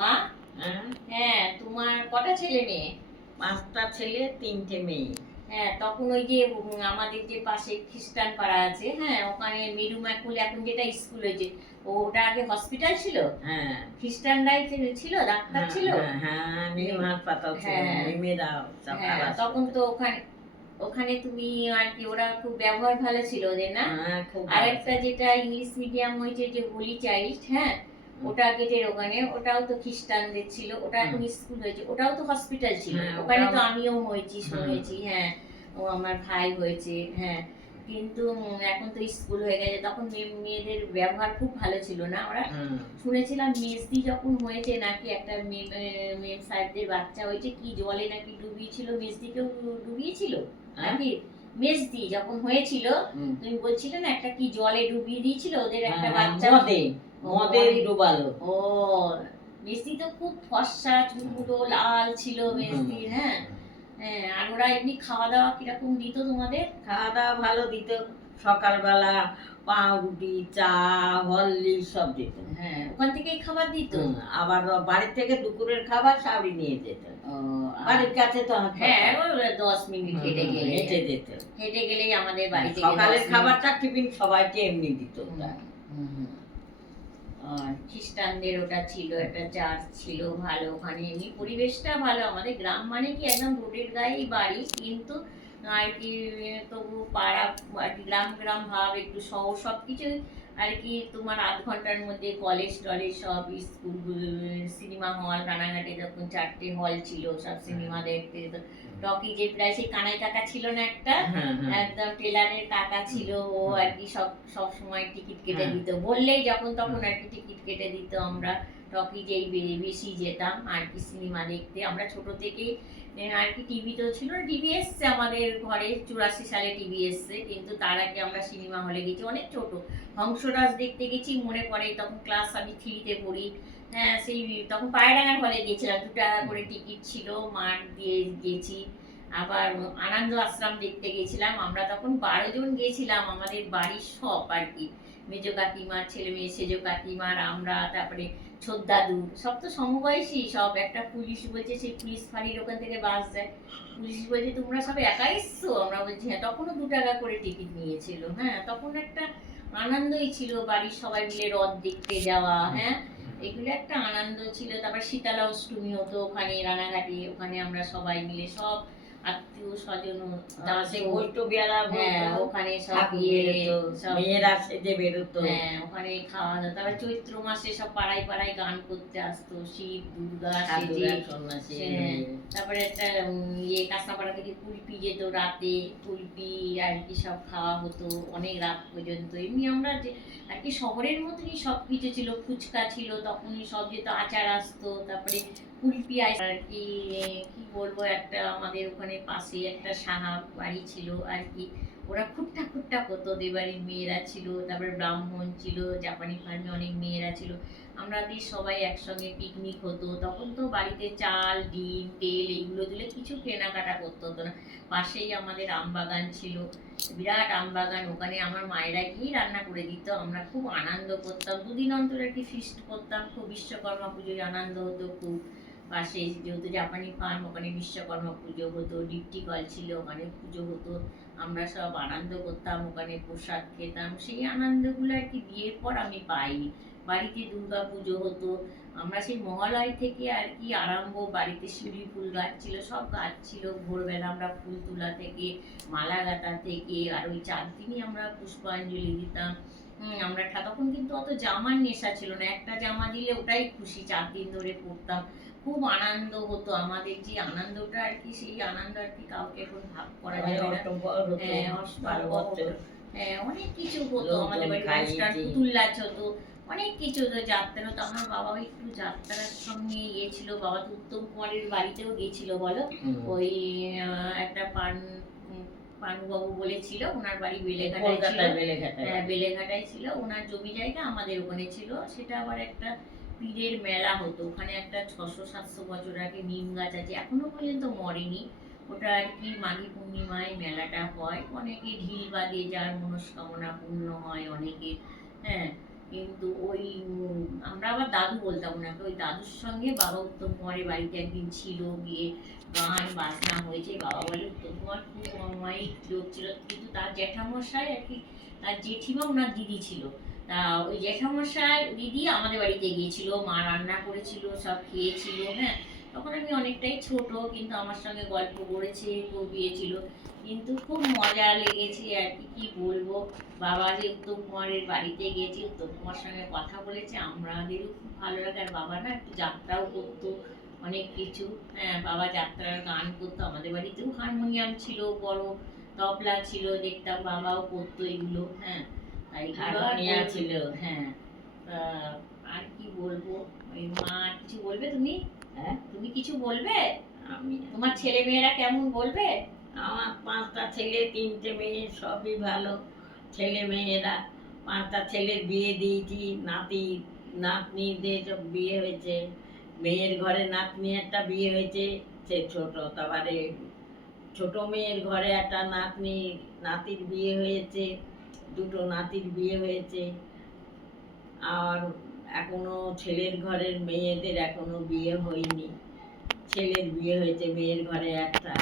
মা, হ্যাঁ, হ্যাঁ তোমার কটা ছেলে মেয়ে? 5টা ছেলে 3টে মেয়ে। হ্যাঁ, তখন ওই যে আমাদের যে পাশে খ্রিস্টান পাড়া আছে, হ্যাঁ ওখানে মেরু ম্যাকুল এখন যেটা স্কুল হয়েছে, ওটা আগে হসপিটাল ছিল। হ্যাঁ, খ্রিস্টানরাই ছিল, ডাক্তার হ্যাঁ, ছিল। হ্যাঁ, হ্যাঁ, নিম হাসপাতাল ছিল, হ্যাঁ, নিমেরা সরকার হ্যাঁ তখন হাসপাতাল। তো ওখানে ওখানে তুমি আর কি, ওরা খুব ব্যবহার ভালো ছিল ওদের, না? হ্যাঁ, খুব আর ভালো একটা ছিল। যেটা ইংলিশ মিডিয়াম হয়েছে যে হোলি চাইল্ড, হ্যাঁ ওটা গেটের ওখানে, ওটাও তো খ্রিস্টানদের ছিল, ওটা হুম, এখন স্কুল হয়েছে, ওটাও তো হসপিটাল ছিল। হ্যাঁ, ওখানে ওটাও। তো আমিও হয়েছি, হুম, শুনেছি, হ্যাঁ ও আমার ভাই হয়েছে, হ্যাঁ। কিন্তু এখন তো স্কুল হয়ে গেছে, তখন মেয়েদের ব্যবহার খুব ভালো ছিল, না? ওরা হুম, শুনেছিলাম মেজদি যখন হয়েছে নাকি একটা মেম সাহেবদের বাচ্চা হয়েছে, কি জলে নাকি ডুবিয়েছিল, মেজদিকেও ডুবিয়েছিল হ্যাঁ, নাকি? মেজদি যখন হয়েছিল, হুম, তুমি বলছিলে না একটা কি জলে ডুবিয়ে দিয়েছিল ওদের হ্যাঁ, একটা হ্যাঁ, বাচ্চা? ও, মদে ডুবালো। ও মেজদি তো খুব ফর্সা, চুলগুলো লাল ছিল হুম, মেজদির, হ্যাঁ। হ্যাঁ, আর ওরা এমনি খাওয়া দাওয়া কিরকম দিত তোমাদের? খাওয়া দাওয়া ভালো দিত। সকালবেলা পাউরুটি, চা, হরলিক্স সব দিত। হ্যাঁ, ওখান থেকেই খাবার দিত। আবার বাড়ির থেকে দুপুরের খাবার সাবরি নিয়ে যেত। ও, বাড়ির কাছে তো হ্যাঁ হাসপাতাল। ওই 10 মিনিট হেঁটে গেলে, হেঁটে যেত। হেঁটে গেলেই আমাদের বাড়ি থেকে সকালের 10 মিনিট। খাবারটা টিফিন সবাইকে এমনি দিত ওটা। হুম, হুম। আর খ্রিস্টানদের ওটা ছিল, একটা চার্চ ছিল ভালো, ওখানে এমনি পরিবেশটা ভালো। আমাদের গ্রাম মানে কি একদম রোডের গায়েই বাড়ি, কিন্তু আর কি তবু পাড়া আর কি, গ্রাম গ্রাম ভাব, একটু শহর সব কিছু আর কি। তোমার আধ ঘন্টার মধ্যে কলেজ টলেজ সব, স্কুল, সিনেমা হল, রানাঘাটে যখন 4টে হল ছিল, সব সিনেমা দেখতে যেত। টকি যে প্রায় সেই কানাই কাকা ছিল না একটা, হ্যাঁ, হ্যাঁ, একদম টেলারের কাকা ছিল, ও হুম, আর কি সব সব সময় টিকিট কেটে হ্যাঁ, দিত, বললেই যখন তখন আর কি টিকিট কেটে দিত। আমরা টকি যেই বেশি যেতাম আর কি সিনেমা দেখতে। আমরা ছোট থেকেই আর কি, টিভি তো ছিল না, টিভি এসছে আমাদের ঘরে 84 সালে টিভি এসছে, কিন্তু তার আগে আমরা সিনেমা হলে গেছি অনেক ছোট। হংসরাজ দেখতে গেছি, মনে পড়ে তখন ক্লাস আমি 3তে পড়ি। হ্যাঁ, সেই তখন পায়রাঙ্গার হলে গেছিলাম, 2 টাকা করে টিকিট ছিল, মাঠ দিয়ে গেছি। আবার আনন্দ আশ্রম দেখতে গেছিলাম, আমরা তখন 12 জন গেছিলাম, আমাদের বাড়ির সব আর কি, মেজো কাকিমার ছেলে মেয়ে, সেজো কাকিমার, আমরা, তারপরে ছোদ্দাদু, সব তো সমবয়সী সব। একটা পুলিশ বলছে, সেই পুলিশ ফাঁড়ির ওখান থেকে বাস যায়, পুলিশ বলছে তোমরা সব একা এসছো? আমরা বলছি হ্যাঁ। তখনও 2 টাকা করে টিকিট নিয়েছিল, হ্যাঁ। তখন একটা আনন্দই ছিল, বাড়ির সবাই মিলে রথ দেখতে যাওয়া, হ্যাঁ এগুলো একটা আনন্দ ছিল। তারপর শীতলা অষ্টমী হতো ওখানে রানাঘাটে, ওখানে আমরা সবাই মিলে সব আত্মীয় স্বজন সেই গোষ্ঠ বেড়া হ্যাঁ বলতো, ওখানে সব ঠাকুর গিয়ে বেরোতো, সব, মেয়েরা সেজে বেরোতো। হ্যাঁ ওখানে খাওয়া দাওয়া। তারপর চৈত্র মাসে সব পাড়ায় পাড়ায় গান করতে আসতো, শিব দুর্গা সেজে। সাধুরা সন্ন্যাসী হ্যাঁ, তারপরে একটা ইয়ে কাঁচরাপাড়া থেকে কুলপি যেত রাতে, কুলপি আর কি সব খাওয়া হতো অনেক রাত পর্যন্ত। এমনি আমরা যে আর কি শহরের মতনই সব কিছু ছিল, ফুচকা ছিল তখনই সব যেত, আচার আসতো, তারপরে কুলপি আর কি। কি বলবো, একটা আমাদের ওখানে পাশে একটা সাহা বাড়ি ছিল আর কি, ওরা খুঁট্টা খুঁট্টা করতো, ওদের বাড়ির মেয়েরা ছিল, তারপরে ব্রাহ্মণ ছিল, জাপানি ফার্মে অনেক মেয়েরা ছিল। আমাদের সবাই একসঙ্গে পিকনিক হতো। তখন তো বাড়িতে চাল ডিম তেল এগুলো দিলে কিছু কেনাকাটা করতে হতো না। পাশেই আমাদের আমবাগান ছিল, বিরাট আমবাগান, ওখানে আমার মায়েরা গিয়ে রান্না করে দিত, আমরা খুব আনন্দ করতাম। 2 দিন অন্তর আর কি ফিস্ট করতাম, খুব বিশ্বকর্মা পুজোয় আনন্দ হতো খুব। পাশে যেহেতু জাপানি ফার্ম, ওখানে বিশ্বকর্মা পুজো হতো, ডিপটি কল ছিল, ওখানে পুজো হতো। আমরা সব আনন্দ করতাম, ওখানে প্রসাদ খেতাম। সেই আনন্দগুলো আর কি বিয়ের পর আমি পাইনি। বাড়িতে দুর্গা পুজো হতো, আমরা সেই মহালয় থেকে আর কি আরম্ভ, বাড়িতে শিউলি ফুল গাছ ছিল, সব গাছ ছিল। ভোরবেলা আমরা ফুল তোলা থেকে, মালা গাঁথা থেকে, আর ওই 4 দিনই আমরা পুষ্পাঞ্জলি দিতাম। আমরা তখন কিন্তু অত জামার নেশা ছিল না, একটা জামা দিলে ওটাই খুশি, 4 দিন ধরে পরতাম। খুব আনন্দ হতো আমাদের, যে আনন্দটা আর কি, সেই আনন্দ আর কি কাউকে এখন ভাগ করা যাবে না। হ্যাঁ, হ্যাঁ অনেক কিছু হতো আমাদের বাড়িতে, অনুষ্ঠান, পুতুল নাচ হতো, অনেক কিছু হতো, যাত্রা হতো। আমার বাবাও একটু যাত্রার সঙ্গে গিয়েছিল, বাবা তো উত্তম কুমারের বাড়িতেও গিয়েছিল বলো। ওই একটা পানুবাবু বলেছিল, ওনার বাড়ি বেলেঘাটায় ছিল। হ্যাঁ বেলেঘাটায় ছিল, ওনার জমি জায়গা আমাদের ওখানে ছিল। সেটা আবার একটা পীরের মেলা হতো ওখানে, একটা 600-700 বছর আগে নিম গাছ আছে, এখনো পর্যন্ত মরেনি। ওটা আর কি মাঘী পূর্ণিমায় মেলাটা হয়, অনেকে ঢিল বাঁধে, যার মনস্কামনা পূর্ণ হয় অনেকে। হ্যাঁ, কিন্তু ওই আমরা আবার দাদু বলতাম ওনাকে, ওই দাদুর সঙ্গে বাবা উত্তম কুমারের বাড়িতে একদিন ছিল, গিয়ে গান বাজনা হয়েছে। বাবা বলে উত্তম কুমার খুব অমায়িক লোক ছিল, কিন্তু তার জ্যাঠামশাই আর কি, তার জেঠিমা ওনার দিদি ছিল। তা ওই জ্যাঠামশাই দিদি আমাদের বাড়িতে গিয়েছিল, মা রান্না করেছিল, সব খেয়েছিল। হ্যাঁ, তখন আমি অনেকটাই ছোট, কিন্তু আমার সঙ্গে গল্প করেছে, খুব গিয়েছিল, কিন্তু খুব মজা লেগেছে আর কি, কি বলবো। বাবা যে উত্তম কুমারের বাড়িতে গিয়েছি, উত্তম কুমার সঙ্গে কথা বলেছে, আমাদেরও খুব ভালো লাগে। আর বাবা না একটু যাত্রাও করতো, অনেক কিছু। হ্যাঁ, বাবা যাত্রার গান করতো, আমাদের বাড়িতেও হারমোনিয়াম ছিল, বড় তবলা ছিল, দেখতাম বাবাও করতো এগুলো। হ্যাঁ, তাই হারমোনিয়াম ছিল। হ্যাঁ। আর কি বলবো, ওই মা আর কিছু বলবে তুমি? হ্যাঁ, তুমি কিছু বলবে? আমি তোমার ছেলে মেয়েরা কেমন বলবে? আমার 5টা ছেলে 3টে মেয়ে, সবই ভালো ছেলে মেয়েরা। 5টা ছেলের বিয়ে দিয়েছি, নাতি নাতনিদের সব বিয়ে হয়েছে। মেয়ের ঘরে নাতনি একটা বিয়ে হয়েছে, সে ছোট। তারপরে ছোট মেয়ের ঘরে একটা নাতনি, নাতির বিয়ে হয়েছে, 2টো নাতির বিয়ে হয়েছে। আর এখনো ছেলের ঘরের মেয়েদের এখনো বিয়ে হয়নি, ছেলের বিয়ে হয়েছে, মেয়ের ঘরে একটা।